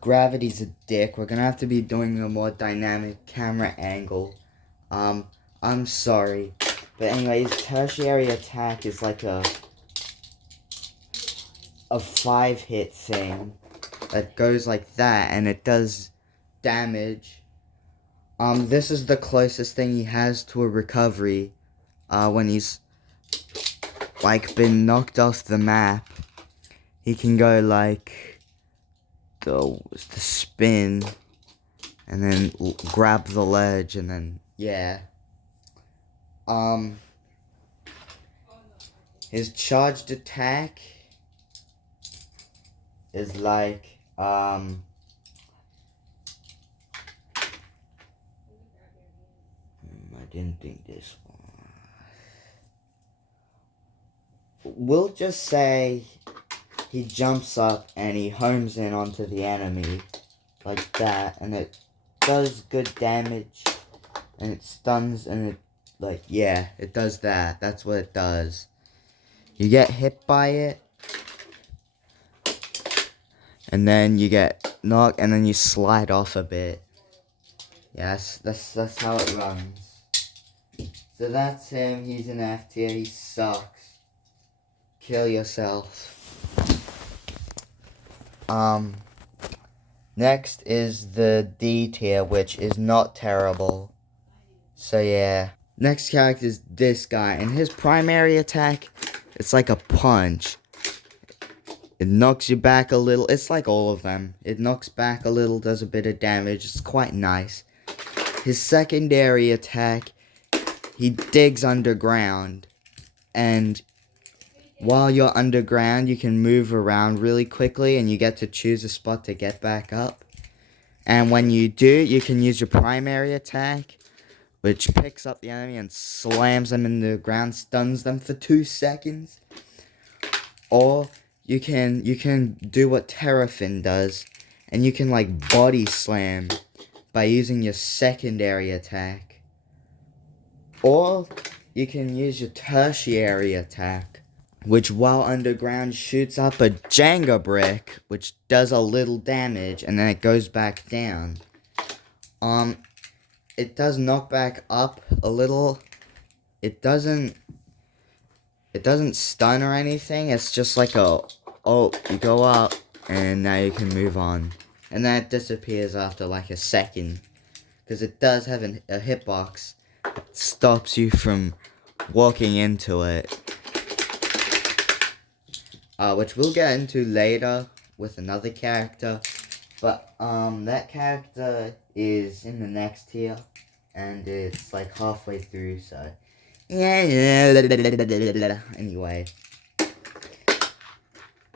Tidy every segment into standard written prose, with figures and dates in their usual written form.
Gravity's a dick. We're gonna have to be doing a more dynamic camera angle. I'm sorry. But anyways, tertiary attack is like a 5-hit thing that goes like that, and it does damage. This is the closest thing he has to a recovery, when he's, like, been knocked off the map. He can go, like, the spin, and then grab the ledge, and then, yeah. His charged attack is like, I didn't think this one. We'll just say he jumps up and he homes in onto the enemy like that, and it does good damage, and it stuns, and it, like, yeah, it does that. That's what it does. You get hit by it, and then you get knocked, and then you slide off a bit. Yes, that's how it runs. So that's him. He's an F tier. He sucks. Kill yourself. Next is the D tier, which is not terrible. So yeah. Next character is this guy, and his primary attack, it's like a punch. It knocks you back a little. It's like all of them. It knocks back a little, does a bit of damage. It's quite nice. His secondary attack, he digs underground, and while you're underground, you can move around really quickly, and you get to choose a spot to get back up. And when you do, you can use your primary attack, which picks up the enemy and slams them into the ground, stuns them for 2 seconds. Or you can do what Terrafin does, and you can, like, body slam by using your secondary attack. Or you can use your tertiary attack, which while underground shoots up a Jenga brick, which does a little damage, and then it goes back down. It does knock back up a little. It doesn't stun or anything. It's just like you go up, and now you can move on. And then it disappears after like a second, because it does have a hitbox that stops you from walking into it. Which we'll get into later with another character. But, that character is in the next tier, and it's like halfway through, so, anyway.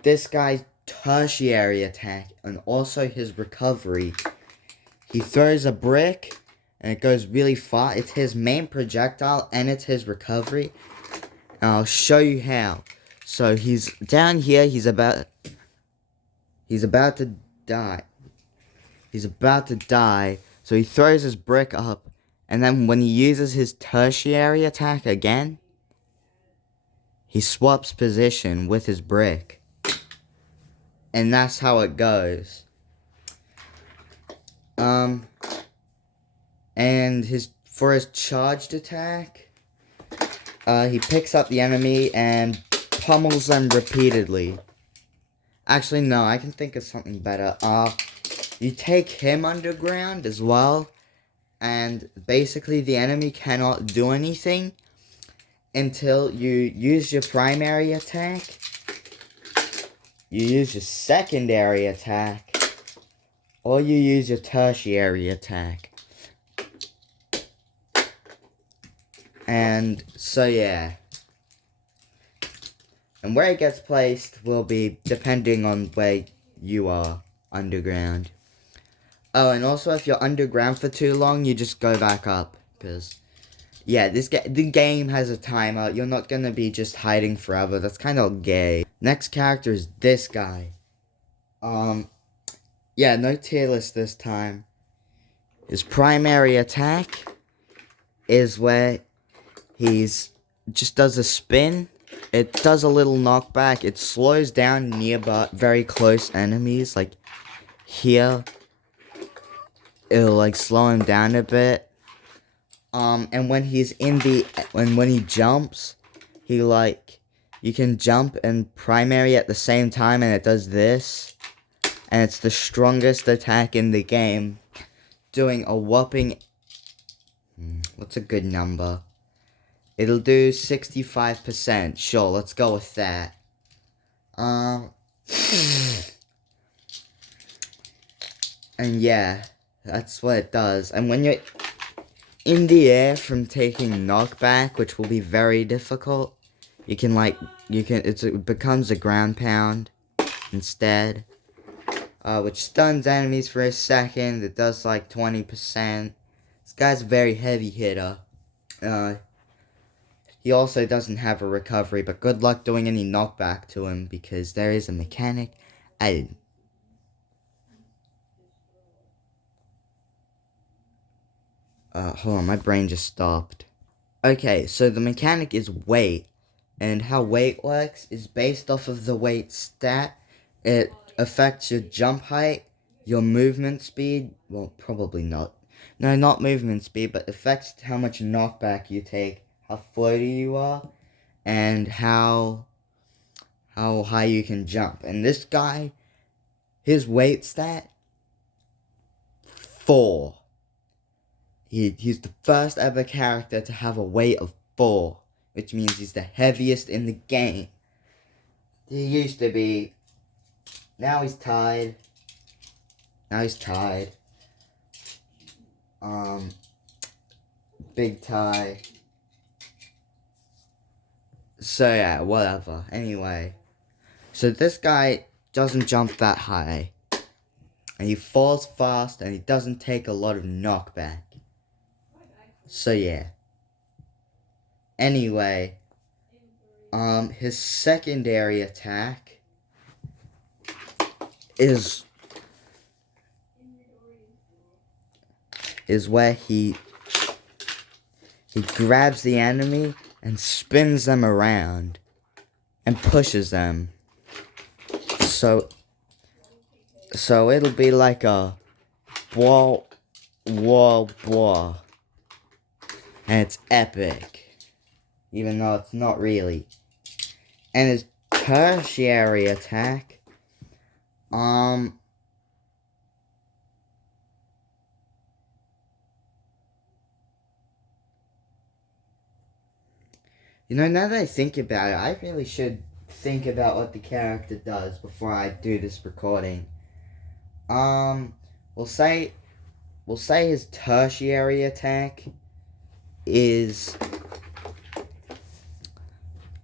This guy's tertiary attack, and also his recovery. He throws a brick, and it goes really far. It's his main projectile, and it's his recovery. And I'll show you how. So he's down here, he's about to die. He's about to die, so he throws his brick up, and then when he uses his tertiary attack again, he swaps position with his brick. And that's how it goes. And for his charged attack, he picks up the enemy and pummels them repeatedly. Actually, no, I can think of something better. You take him underground as well, and basically the enemy cannot do anything until you use your primary attack, you use your secondary attack, or you use your tertiary attack. And so yeah. And where it gets placed will be depending on where you are underground. Oh, and also if you're underground for too long, you just go back up. Because, yeah, the game has a timer. You're not going to be just hiding forever. That's kind of gay. Next character is this guy. Yeah, no tier list this time. His primary attack is where he's just does a spin. It does a little knockback. It slows down nearby, very close enemies. Like, here, it'll like slow him down a bit. And when he's when he jumps, he like, you can jump and primary at the same time, and it does this. And it's the strongest attack in the game, doing a whopping, what's a good number? It'll do 65%. Sure, let's go with that. And yeah, that's what it does. And when you're in the air from taking knockback, which will be very difficult, it becomes a ground pound instead. Which stuns enemies for a second. It does like 20%. This guy's a very heavy hitter. He also doesn't have a recovery, but good luck doing any knockback to him, because there is a mechanic. Hold on, my brain just stopped. Okay, so the mechanic is weight, and how weight works is based off of the weight stat. It affects your jump height, your movement speed, well, probably not. No, not movement speed, but affects how much knockback you take, how floaty you are, and how high you can jump. And this guy, his weight stat, 4. He's the first ever character to have a weight of 4, which means he's the heaviest in the game. He used to be. Now he's tied. Big tie. So yeah, whatever. Anyway. So this guy doesn't jump that high. And he falls fast, and he doesn't take a lot of knockback. So yeah. Anyway. His secondary attack is where he grabs the enemy and spins them around and pushes them. So it'll be like a wah. And it's epic, even though it's not really. And his tertiary attack, you know, now that I think about it, I really should think about what the character does before I do this recording. We'll say his tertiary attack is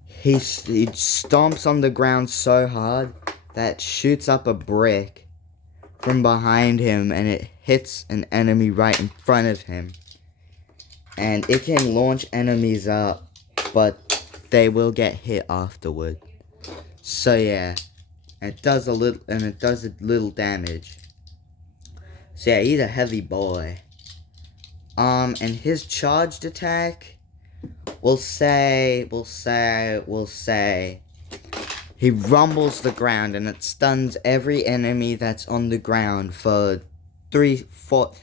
he stomps on the ground so hard that shoots up a brick from behind him, and it hits an enemy right in front of him. And it can launch enemies up, but they will get hit afterward. So yeah, it does a little damage. So yeah, he's a heavy boy. And his charged attack, we'll say he rumbles the ground, and it stuns every enemy that's on the ground for 3-4.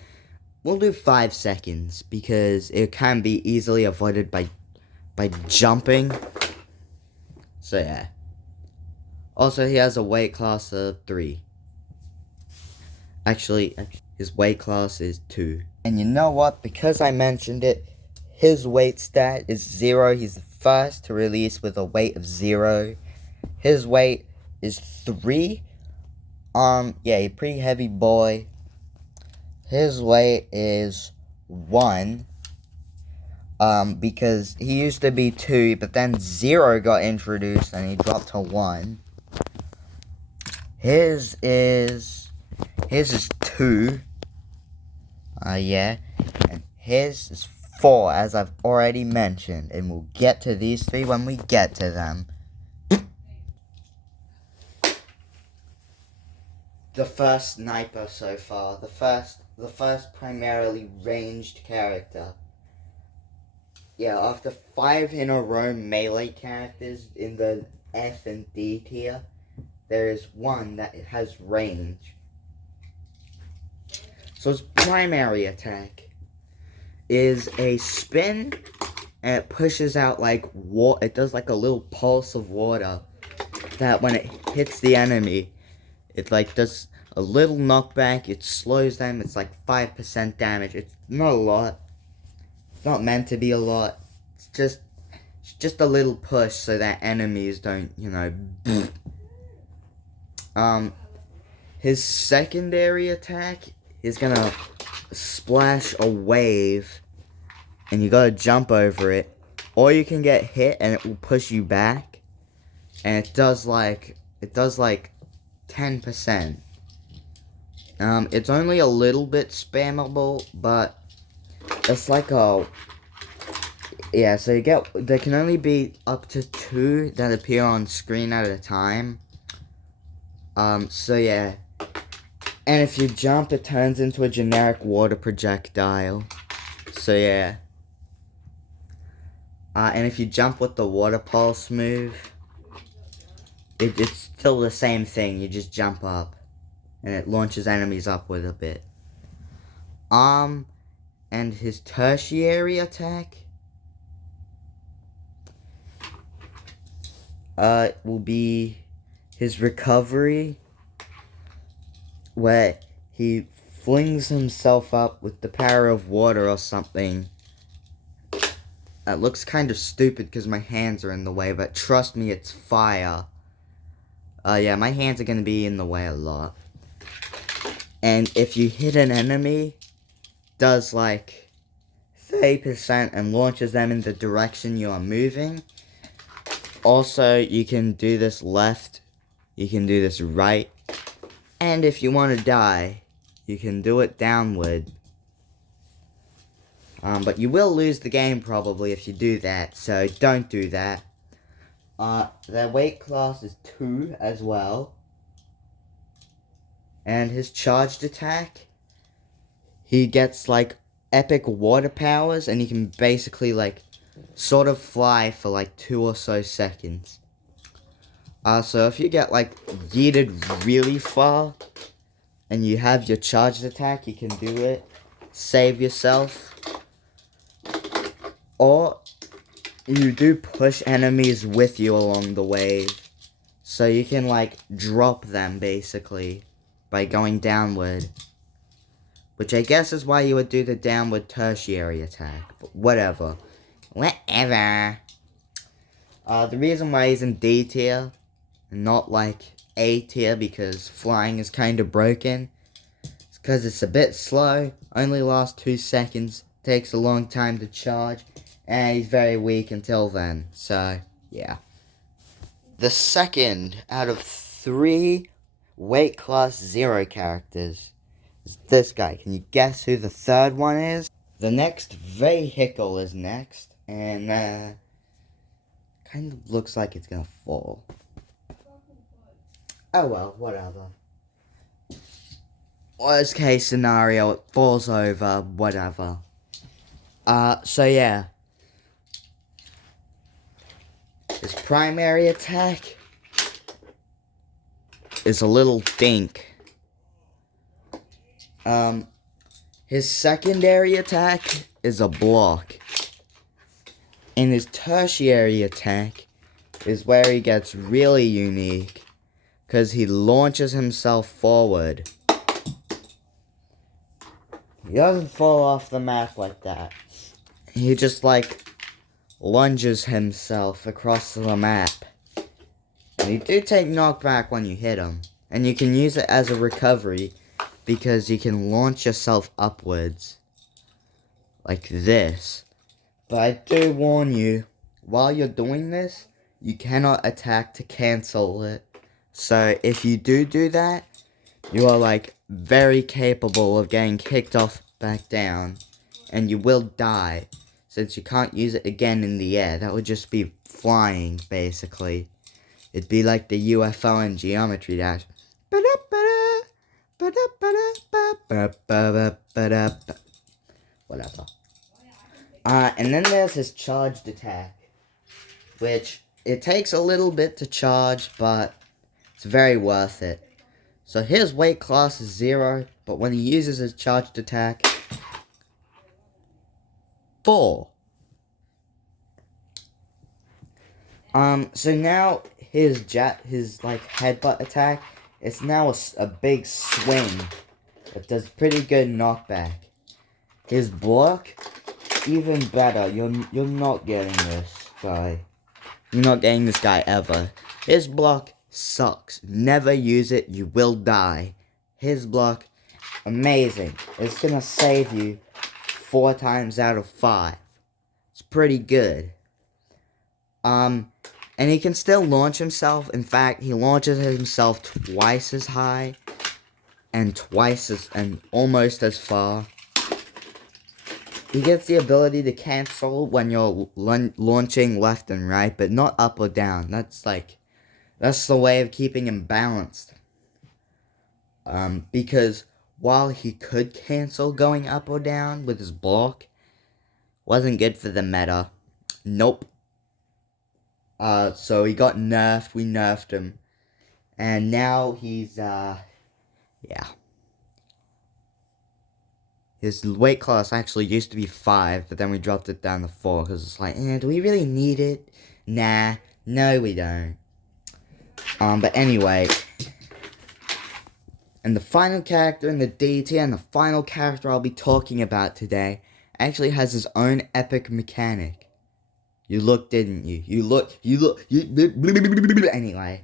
We'll do 5 seconds, because it can be easily avoided by jumping. So yeah. Also, he has a weight class of 3. Actually, his weight class is 2. And you know what? Because I mentioned it, his weight stat is 0. He's the first to release with a weight of 0. His weight is 3. Yeah, a pretty heavy boy. His weight is 1. Because he used to be 2, but then 0 got introduced and he dropped to 1. His is 2. Yeah. And his is 4, as I've already mentioned. And we'll get to these 3 when we get to them. The first sniper so far. The first primarily ranged character. Yeah, after 5 in a row melee characters in the F and D tier, there is one that has range. So his primary attack is a spin, and it pushes out like water. It does like a little pulse of water that when it hits the enemy, it like does a little knockback. It slows them. It's like 5% damage. It's not a lot. It's not meant to be a lot. It's just a little push so that enemies don't, you know. His secondary attack is gonna splash a wave, and you gotta jump over it, or you can get hit and it will push you back, and it does like 10%. It's only a little bit spammable, but it's like a yeah. So there can only be up to 2 that appear on screen at a time. So yeah. And if you jump, it turns into a generic water projectile. So yeah. And if you jump with the water pulse move, it's still the same thing. You just jump up, and it launches enemies upward a bit. And his tertiary attack, will be his recovery, where he flings himself up with the power of water or something. That looks kind of stupid because my hands are in the way, but trust me, it's fire. Yeah, my hands are gonna be in the way a lot. And if you hit an enemy, does like 30% and launches them in the direction you are moving. Also, you can do this left, you can do this right, and if you want to die, you can do it downward. But you will lose the game probably if you do that, so don't do that. Their weight class is 2 as well. And his charged attack, he gets like epic water powers, and he can basically like sort of fly for like 2 or so seconds. So if you get like yeeted really far, and you have your charged attack, you can do it. Save yourself. Or you do push enemies with you along the wave, so you can like drop them basically by going downward, which I guess is why you would do the downward tertiary attack, but whatever. The reason why he's in D tier and not like A tier, because flying is kind of broken, is because it's a bit slow, only lasts 2 seconds, takes a long time to charge, and he's very weak until then, so, yeah. The second out of 3 weight class 0 characters is this guy. Can you guess who the third one is? The next vehicle is next, and, kind of looks like it's gonna fall. Oh well, whatever. Worst case scenario, it falls over, whatever. So yeah. His primary attack is a little dink. His secondary attack is a block. And his tertiary attack is where he gets really unique, because he launches himself forward. He doesn't fall off the map like that. He just like lunges himself across the map. And you do take knockback when you hit him. And you can use it as a recovery, because you can launch yourself upwards. Like this. But I do warn you, while you're doing this, you cannot attack to cancel it. So if you do that, you are like very capable of getting kicked off back down. And you will die, since you can't use it again in the air. That would just be flying, basically. It'd be like the UFO in Geometry Dash. Whatever. And then there's his charged attack, which it takes a little bit to charge, but it's very worth it. So his weight class is 0, but when he uses his charged attack, 4. So now his like headbutt attack, it's now a big swing. It does pretty good knockback. His block, even better. You're not getting this guy. You're not getting this guy ever. His block sucks. Never use it. You will die. His block, amazing. It's gonna save you 4 times out of 5. It's pretty good. And he can still launch himself. In fact, he launches himself twice as high and almost as far. He gets the ability to cancel when you're launching left and right, but not up or down. That's the way of keeping him balanced. Because while he could cancel going up or down with his block, wasn't good for the meta. Nope. So he got nerfed, we nerfed him. And now he's, yeah. His weight class actually used to be 5, but then we dropped it down to 4, because it's like, do we really need it? Nah, no we don't. But anyway. And the final character in the D tier, and the final character I'll be talking about today, actually has his own epic mechanic. You look, didn't you? Anyway.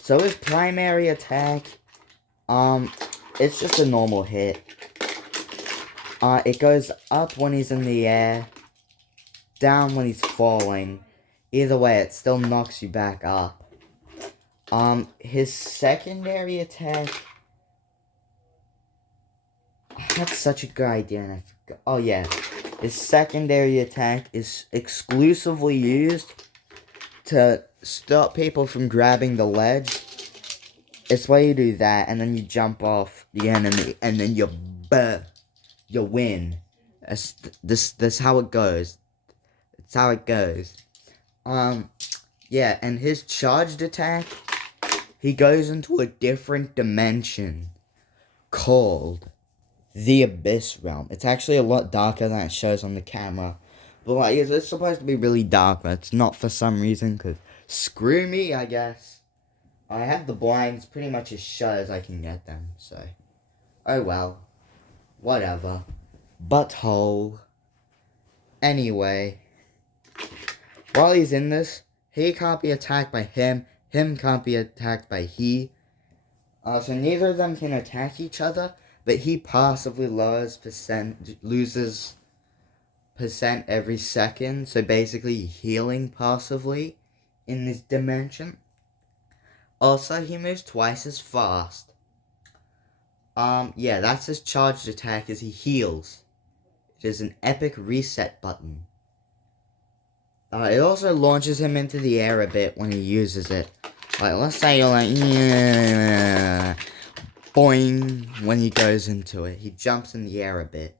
So his primary attack, it's just a normal hit. It goes up when he's in the air, down when he's falling. Either way, it still knocks you back up. His secondary attack, that's such a good idea, and I forgot. Oh yeah. His secondary attack is exclusively used to stop people from grabbing the ledge. It's where you do that, and then you jump off the enemy, and then you win. That's how it goes. It's how it goes. Yeah, and his charged attack, he goes into a different dimension called the Abyss Realm. It's actually a lot darker than it shows on the camera. But like, it's supposed to be really dark, but it's not for some reason, because screw me, I guess. I have the blinds pretty much as shut as I can get them, so. Oh well. Whatever. Butthole. Anyway. While he's in this, he can't be attacked by him can't be attacked by he. So neither of them can attack each other. But he passively loses percent every second. So basically healing passively in this dimension. Also, he moves twice as fast. Yeah, that's his charged attack as he heals. It is an epic reset button. It also launches him into the air a bit when he uses it. Like, let's say you're like, yeah. Boing, when he goes into it. He jumps in the air a bit.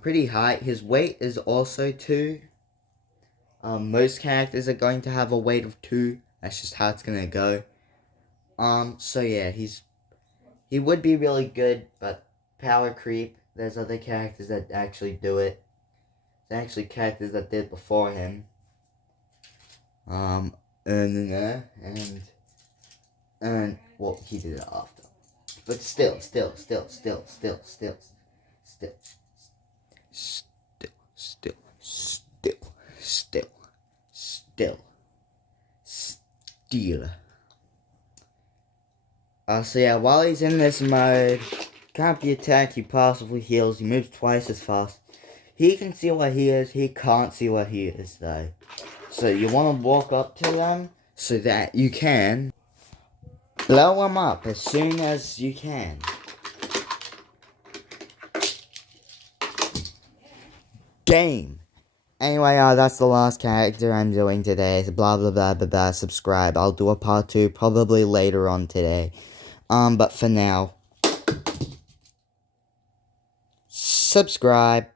Pretty high. His weight is also 2. Most characters are going to have a weight of 2. That's just how it's gonna go. So yeah, he would be really good, but power creep. There's other characters that actually do it. There's actually characters that did before him. And well, he did it after. But still. So yeah, while he's in this mode, can't be attacked, he passively heals, he moves twice as fast. He can see where he is, he can't see where he is though. So you want to walk up to them so that you can blow them up as soon as you can. Game. Anyway, that's the last character I'm doing today. So blah blah blah blah blah. Subscribe. I'll do a part 2 probably later on today. But for now, subscribe.